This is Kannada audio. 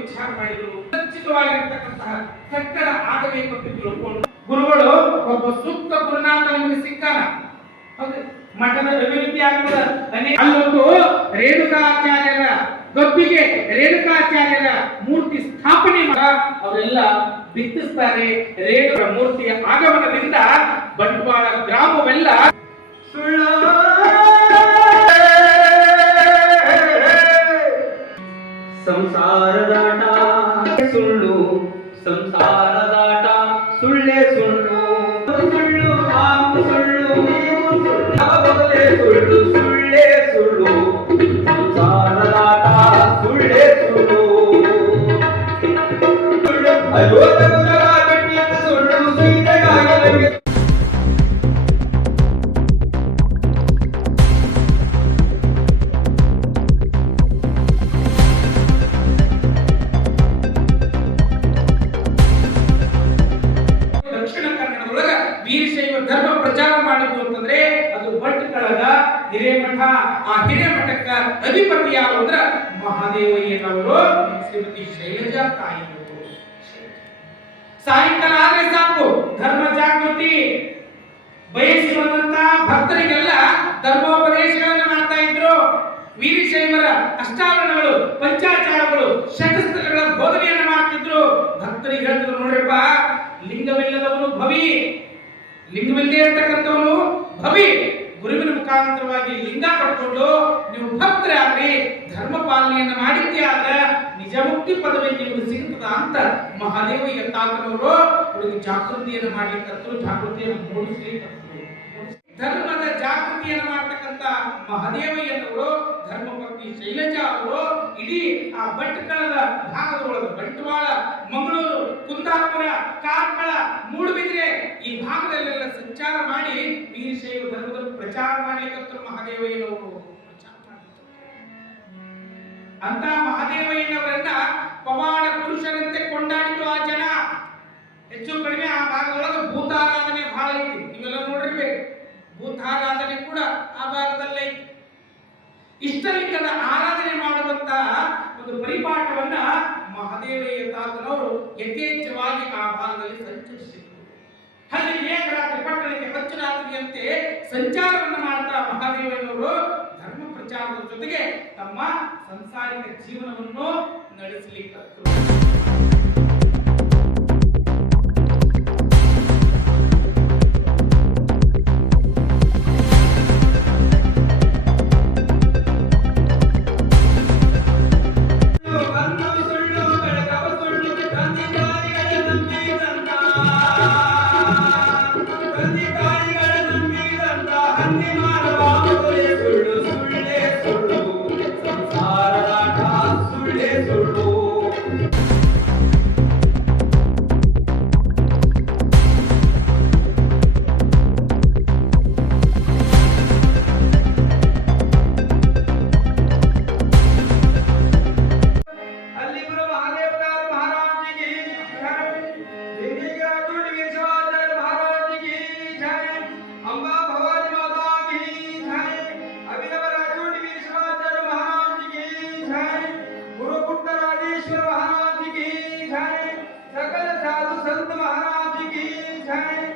ವಿಚಾರ ಮಾಡಿದ್ರು. ಖಚಿತವಾಗಿರ್ತಕ್ಕಂತಹ ಕಟ್ಟಡ ಆಗಬೇಕು ಅಂತ ತಿಳ್ಕೊಂಡು ಗುರುಗಳು ಒಬ್ಬ ಸೂಕ್ತ ಗುರುನಾಥ ನಮಗೆ ಸಿಕ್ಕಾನ. ಮಠದ ಅಭಿವೃದ್ಧಿ ಆಗ್ತದ. ಅಲ್ಲೊಂದು ರೇಣುಕಾಚಾರ್ಯರ ಗಬ್ಬಿಗೆ ರೇಣುಕಾಚಾರ್ಯರ ಮೂರ್ತಿ ಸ್ಥಾಪನೆ ಅವರೆಲ್ಲ ಬಿತ್ತಿಸ್ತಾರೆ. ರೇಣುಕರ ಮೂರ್ತಿಯ ಆಗಮನದಿಂದ ಬಂಟ್ವಾಳ ಗ್ರಾಮವೆಲ್ಲ ಸಂಸಾರದಾಟ ಸುಳ್ಳು, ಸಂಸಾರದಾಟ ಸುಳ್ಳೇ ಸುಳ್ಳು, ಸುಳ್ಳು ನಾವು ಸುಳ್ಳು ಬದಲೇ ಸುಳ್ಳು, ಸುಳ್ಳೇ ಸುಳ್ಳು, ಸಂಸಾರದಾಟ ಸುಳ್ಳೇ ಸುಳ್ಳು, ಅಯ್ಯೋ ಸುಳ್ಳು ಸೀತೆಯಾಗಲಿಗೆ ವೀರಶೈವ ಧರ್ಮ ಪ್ರಚಾರ ಮಾಡಿದ್ದು ಅಂತಂದ್ರೆ ಅದು ಭಟ್ಕಳದ ಹಿರೇಮಠ. ಆ ಹಿರೇಮಠಕ್ಕ ಅಧಿಪತಿ ಯಾರು ಅಂದ್ರ ಮಹಾದೇವಯ್ಯನವರು, ಶ್ರೀಮತಿ ಶೈಲಜಾ ತಾಯಿಯವರು. ಸಾಯಂಕಾಲ ಆದ್ರೆ ಸಾಕು ಧರ್ಮ ಜಾಗೃತಿ ಬಯಸಿ ಬಂದಂತ ಭಕ್ತರಿಗೆಲ್ಲ ಧರ್ಮೋಪದೇಶಗಳನ್ನ ಮಾಡ್ತಾ ಇದ್ರು. ವೀರಶೈವರ ಅಷ್ಟಾವರಣಗಳು, ಪಂಚಾಚಾರಗಳು, ಷಟಸ್ಥಲಗಳ ಬೋಧನೆಯನ್ನು ಮಾಡ್ತಿದ್ರು. ಭಕ್ತರಿಗೆ ಹೇಳ್ತಿದ್ರು, ನೋಡ್ರಪ್ಪ, ಲಿಂಗವಿಲ್ಲದವನು ಭವಿ, ಲಿಂಗವಿಲ್ಲದೆ ಇರ್ತಕ್ಕಂಥವನು ಭವಿ. ಗುರುವಿನ ಮುಖಾಂತರವಾಗಿ ಲಿಂಗ ಪಡ್ಕೊಂಡು ನೀವು ಭಕ್ತರಾಗ್ರಿ, ಧರ್ಮ ಪಾಲನೆಯನ್ನು ಮಾಡಿದ್ದೇ ಆದ್ರೆ ನಿಜ ಮುಕ್ತಿ ಪದವಿ ನಿಮಗೆ ಸಿಗುತ್ತದ ಅಂತ ಮಹಾದೇವಯ್ಯ ತಾತನವರು ಹುಡುಗಿ ಜಾಗೃತಿಯನ್ನು ಮಾಡ್ಲಿಕ್ಕಂತರು, ಜಾಗೃತಿಯನ್ನು ಮೂಡಿಸ್ಲಿಕ್ಕಂತರು. ಧರ್ಮದ ಜಾಗೃತಿಯನ್ನು ಮಾಡ್ತಕ್ಕಂಥ ಮಹಾದೇವಯ್ಯನವರು, ಧರ್ಮಪತ್ನಿ ಶೈಲಜಾ ಅವರು ಇಡೀ ಆ ಭಟ್ಕಳದ ಭಾಗದೊಳಗೆ ಬಂಟ್ವಾಳ, ಮಂಗಳೂರು, ಕುಂದಾಪುರ, ಕಾರ್ಕಳ, ಮೂಡುಬಿದ್ರೆ ಈ ಭಾಗದಲ್ಲೆಲ್ಲ ಸಂಚಾರ ಮಾಡಿ ವೀರಶೈವ ಧರ್ಮದ ಪ್ರಚಾರ ಮಾಡ್ಲಿಕ್ಕಂತ ಮಹಾದೇವಯ್ಯನವರು ಪ್ರಚಾರ ಮಾಡ್ತಾರೆ. ಅಂತ ಮಹಾದೇವಯ್ಯನವರನ್ನ ಪವಾಡ ಪುರುಷರಂತೆ ಕೊಂಡಾಡಿತು ಆ ಜನ. ಹೆಚ್ಚು ಕಡಿಮೆ ಆ ಭಾಗದೊಳಗೆ ಭೂತಾರಾಧನೆ ಬಹಳ ಐತಿ, ನೀವೆಲ್ಲ ನೋಡಿರ್ಬೇಕು. ಭೂತಾರಾಧನೆ ಕೂಡ ಆ ಭಾಗದಲ್ಲೇ ಐತಿ. ಇಷ್ಟಲಿಂಗದ ಆರಾಧನೆ ಮಾಡುವಂತ ಒಂದು ಪರಿಪಾಠವನ್ನ ಮಹಾದೇವಯ್ಯ ತಾತನವರು ಯಥೇಚ್ಛವಾಗಿ ಆ ಭಾಗದಲ್ಲಿ ಸಂಚರಿಸಿದರು. ಅಲ್ಲಿ ಏಕರಾತ್ರಿ ಪಟ್ಟಣಕ್ಕೆ ಪಂಚರಾತ್ರಿಯಂತೆ ಸಂಚಾರವನ್ನು ಮಾಡ್ತಾ ಮಹಾದೇವಯ್ಯನವರು ಧರ್ಮ ಪ್ರಚಾರದ ಜೊತೆಗೆ ತಮ್ಮ ಸಂಸಾರಿಕ ಜೀವನವನ್ನು ನಡೆಸಲಿಕ್ಕರು. सकल साधु संत महाराज की जय।